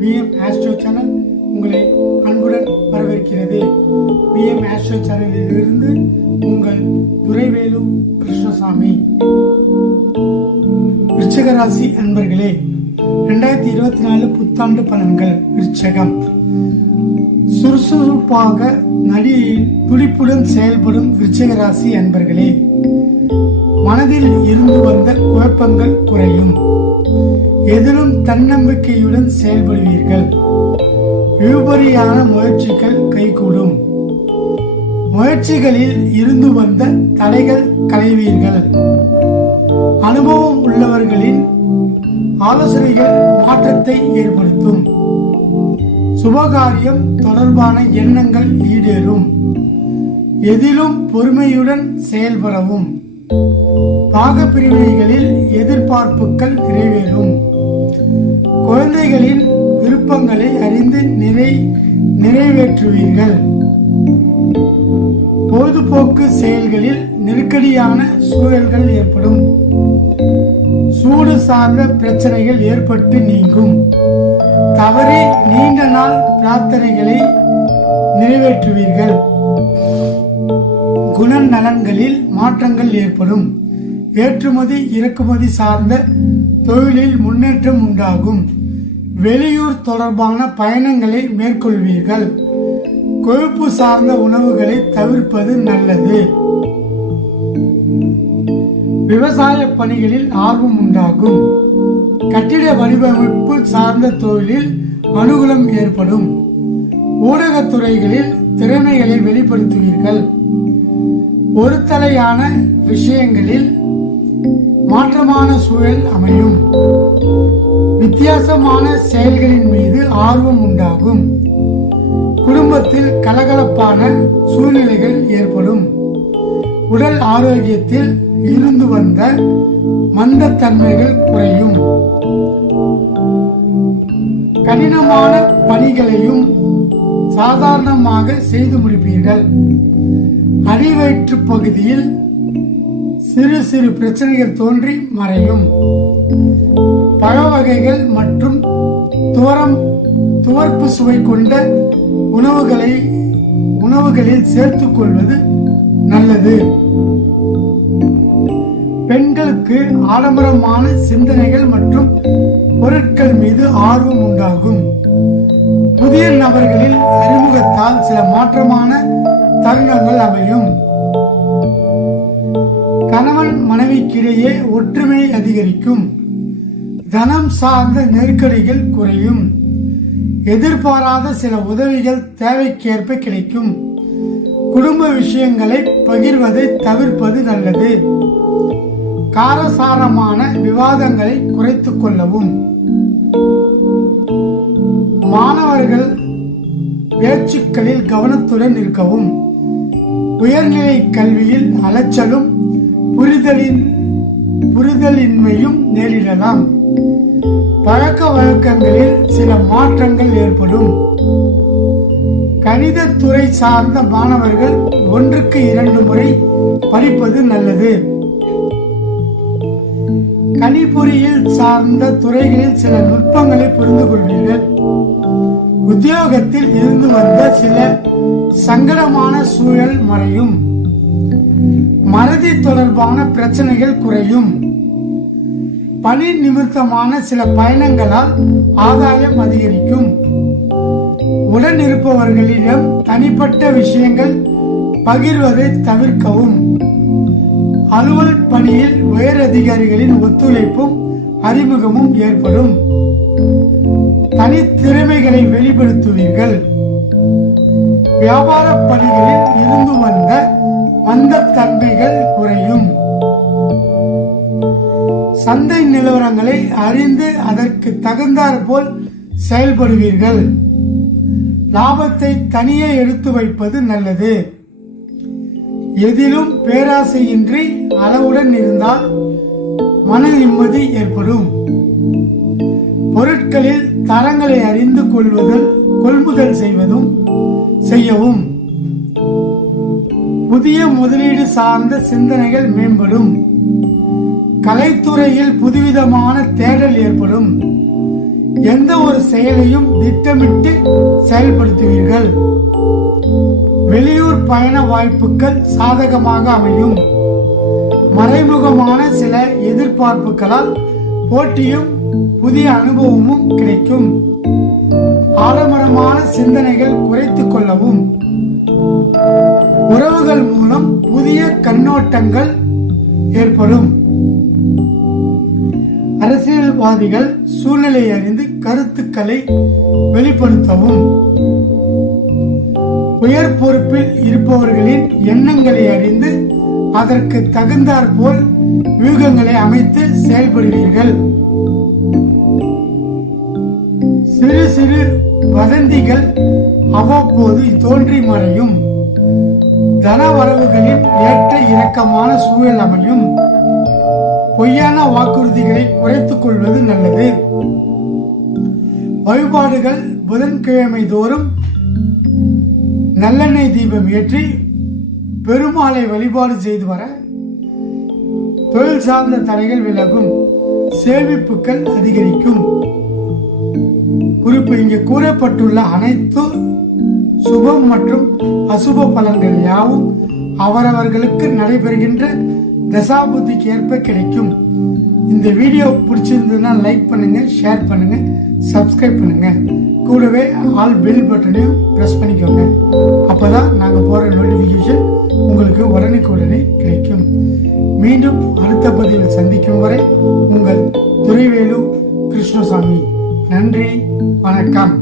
PM astro channel உங்களை அன்புடன் வரவேற்கிறது. பிஎம் ஆஸ்ட்ரோ சேனலிலிருந்து உங்கள் துரைவேலு கிருஷ்ணசாமி. விருச்சக ராசி அன்பர்களே ரெண்டாயிரத்தி இருபத்தி நாலு புத்தாண்டு பலன்கள். விருச்சகம். சுறுசுறுப்பாக நடிகையில் துடிப்புடன் செயல்படும் விருச்சக ராசி அன்பர்களே மனதில் இருந்து வந்த குழப்பங்கள் குறையும். எதிலும் தன்னம்பிக்கையுடன் செயல்படுவீர்கள். இழுபறியான முயற்சிகள் கைகூடும். முயற்சிகளில் இருந்து வந்த தடைகள் களைவீர்கள். அனுபவம் உள்ளவர்களின் ஆலோசனைகள் மாற்றத்தை ஏற்படுத்தும். சுபகாரியம் தொடர்பான எண்ணங்கள் ஈடேறும். எதிலும் பொறுமையுடன் செயல்படவும். பாகப்பிரிவினைகளில் எதிர்பார்ப்புகள் நிறைவேறும். குழந்தைகளின் விருப்பங்களை அறிந்து நிறை நிறைவேற்றுவீர்கள். பொழுதுபோக்கு செயல்களில் நெருக்கடியான சூழல்கள் ஏற்படும். சூடு சார்ந்த பிரச்சனைகள் ஏற்பட்டு நீங்கும். தவறி நீண்ட நாள் பிரார்த்தனைகளை நிறைவேற்றுவீர்கள். குணநலன்களில் மாற்றங்கள் ஏற்படும். ஏற்றுமதி இறக்குமதி சார்ந்த தொழிலில் முன்னேற்றம் உண்டாகும். வெளியூர் தொடர்பான பயணங்களை மேற்கொள்வீர்கள். கொழுப்பு சார்ந்த உணவுகளை தவிர்ப்பது நல்லது. விவசாய பணிகளில் ஆர்வம் உண்டாகும். கட்டிட வடிவமைப்பு சார்ந்த தொழிலில் அனுகூலம் ஏற்படும். ஊடகத் துறைகளில் திறமைகளை வெளிப்படுத்துவீர்கள். ஒரு தலையான விஷயங்களில் மாற்றமான சூழல் அமையும். வித்தியாசமான செயல்களின் மீது ஆர்வம் உண்டாகும். குடும்பத்தில் கலகலப்பான சூழ்நிலைகள் ஏற்படும். உடல் ஆரோக்கியத்தில் இருந்து வந்த மந்தத்தன்மைகள் குறையும். கடினமான பணிகளையும் சாதாரணமாக செய்து முடிப்பீர்கள். அடிவயிற்று பகுதியில் சிறு சிறு பிரச்சனைகள் தோன்றி மறையும். பழ வகைகள் மற்றும் துவரம் துவர்ப்பு சுவை கொண்ட உணவுகளை உணவுகளில் சேர்த்துக் கொள்வது நல்லது. பெண்களுக்கு ஆடம்பரமான சிந்தனைகள் மற்றும் பொருட்கள் மீது ஆர்வம் உண்டாகும். புதிய நபர்களில் அறிமுகத்தால் சில மாற்றமான தருணங்கள் அமையும். கணவன் மனைவிக்கிடையே ஒற்றுமை அதிகரிக்கும். தனம் சார்ந்த நெருக்கடிகள் குறையும். எதிர்பாராத சில உதவிகள் தேவைக்கேற்ப கிடைக்கும். குடும்ப விஷயங்களை பகிர்வதை தவிர்ப்பது நல்லது. காரசாரமான விவாதங்களை குறைத்துக் கொள்ளவும். மாணவர்கள் பேச்சுக்களில் கவனத்துடன் இருக்கவும் உயர்நிலை கல்வியில் அலைச்சலும் புரிதலின் புரிதலின்மையும் நேரிடலாம். பழக்க வழக்கங்களில் சில மாற்றங்கள் ஏற்படும். கணிதத்துறை சார்ந்த மாணவர்கள் ஒன்றுக்கு இரண்டு முறை படிப்பது நல்லது. கணிப்பொறியில் சார்ந்த துறைகளில் சில நுட்பங்களை புரிந்து கொள்வீர்கள் உத்தியோகத்தில் இருந்து வந்த சில சங்கடமான சூழல் மறையும். மறதி தொடர்பான பிரச்சனைகள் குறையும். பணி நிமித்தமான சில பயணங்களால் ஆதாயம் அதிகரிக்கும். உடன் இருப்பவர்களிடம் தனிப்பட்ட விஷயங்கள் பகிர்வதை தவிர்க்கவும். அலுவல் பணியில் உயர் அதிகாரிகளின் ஒத்துழைப்பும் அறிமுகமும் ஏற்படும். தனித்திறமைகளை வெளிப்படுத்துவீர்கள். வியாபார பணிகளில் இருந்து வந்த மந்தத்தன்மைகள் குறையும். சந்தை நிலவரங்களை அறிந்து அதற்கு தகுந்தாற் போல் செயல்படுவீர்கள். லாபத்தை தனியே எடுத்து வைப்பது நல்லது. எதிலும் பேராசையின்றி அளவுடன் இருந்தால் மன நிம்மதி ஏற்படும். பொருட்களில் தரங்களை அறிந்து கொள்வதும் கொள்முதல் செய்வதும் செய்யவும். புதிய முதலீடு சார்ந்த சிந்தனைகள் மேம்படும். கலைத்துறையில் புதுவிதமான தேடல் ஏற்படும். எந்த ஒரு செயலையும் திட்டமிட்டு செயல்படுத்துவீர்கள். வெளியூர் பயண வாய்ப்புகள் சாதகமாக அமையும். மறைமுகமான சில எதிர்பார்ப்புகளால் போட்டியும் புதிய அனுபவமும் கிடைக்கும். ஆடம்பரமான சிந்தனைகள் குறைத்துக் கொள்ளவும். உறவுகள் மூலம் புதிய கண்ணோட்டங்கள் ஏற்படும். அரசியல்வாதிகள் சூழ்நிலை அறிந்து கருத்துக்களை வெளிப்படுத்தவும். உயர் பொறுப்பில் இருப்பவர்களின் எண்ணங்களை அறிந்து அதற்கு தகுந்தாற்போல் வியூகங்களை அமைத்து செயல்படுவீர்கள். சிறு சிறு வதந்திகள் அவ்வப்போது தோன்றி மறையும் தன வரவுகளின் ஏற்ற இறக்கமான சூழல் அமையும். பொய்யான வாக்குறுதிகளை குறைத்துக் கொள்வது நல்லது. வழிபாடுகள் புதன்கிழமை தோறும் நல்லெண்ணெய் தீபம் ஏற்றி பெருமாளை வழிபாடு செய்து வர தொழில் சார்ந்த தடைகள் விலகும். சேமிப்புகள் அதிகரிக்கும். குறிப்பு இங்கே கூறப்பட்டுள்ள அனைத்து சுபம் மற்றும் அசுப பலன்கள் யாவும் அவரவர்களுக்கு நடைபெறுகின்ற தசாபுத்திக்கு ஏற்ப கிடைக்கும். இந்த வீடியோ பிடிச்சிருந்ததுன்னா லைக் பண்ணுங்க ஷேர் பண்ணுங்க சப்ஸ்கிரைப் பண்ணுங்க. கூடவே ஆல் பெல் பட்டனையும் ப்ரெஸ் பண்ணிக்கோங்க. அப்போதான் நாங்கள் போகிற நோட்டிஃபிகேஷன் உங்களுக்கு உடனுக்கு உடனே கிடைக்கும். மீண்டும் அடுத்த பதிவில் சந்திக்கும் வரை உங்கள் துறைவேலு கிருஷ்ணசாமி. நன்றி வணக்கம்.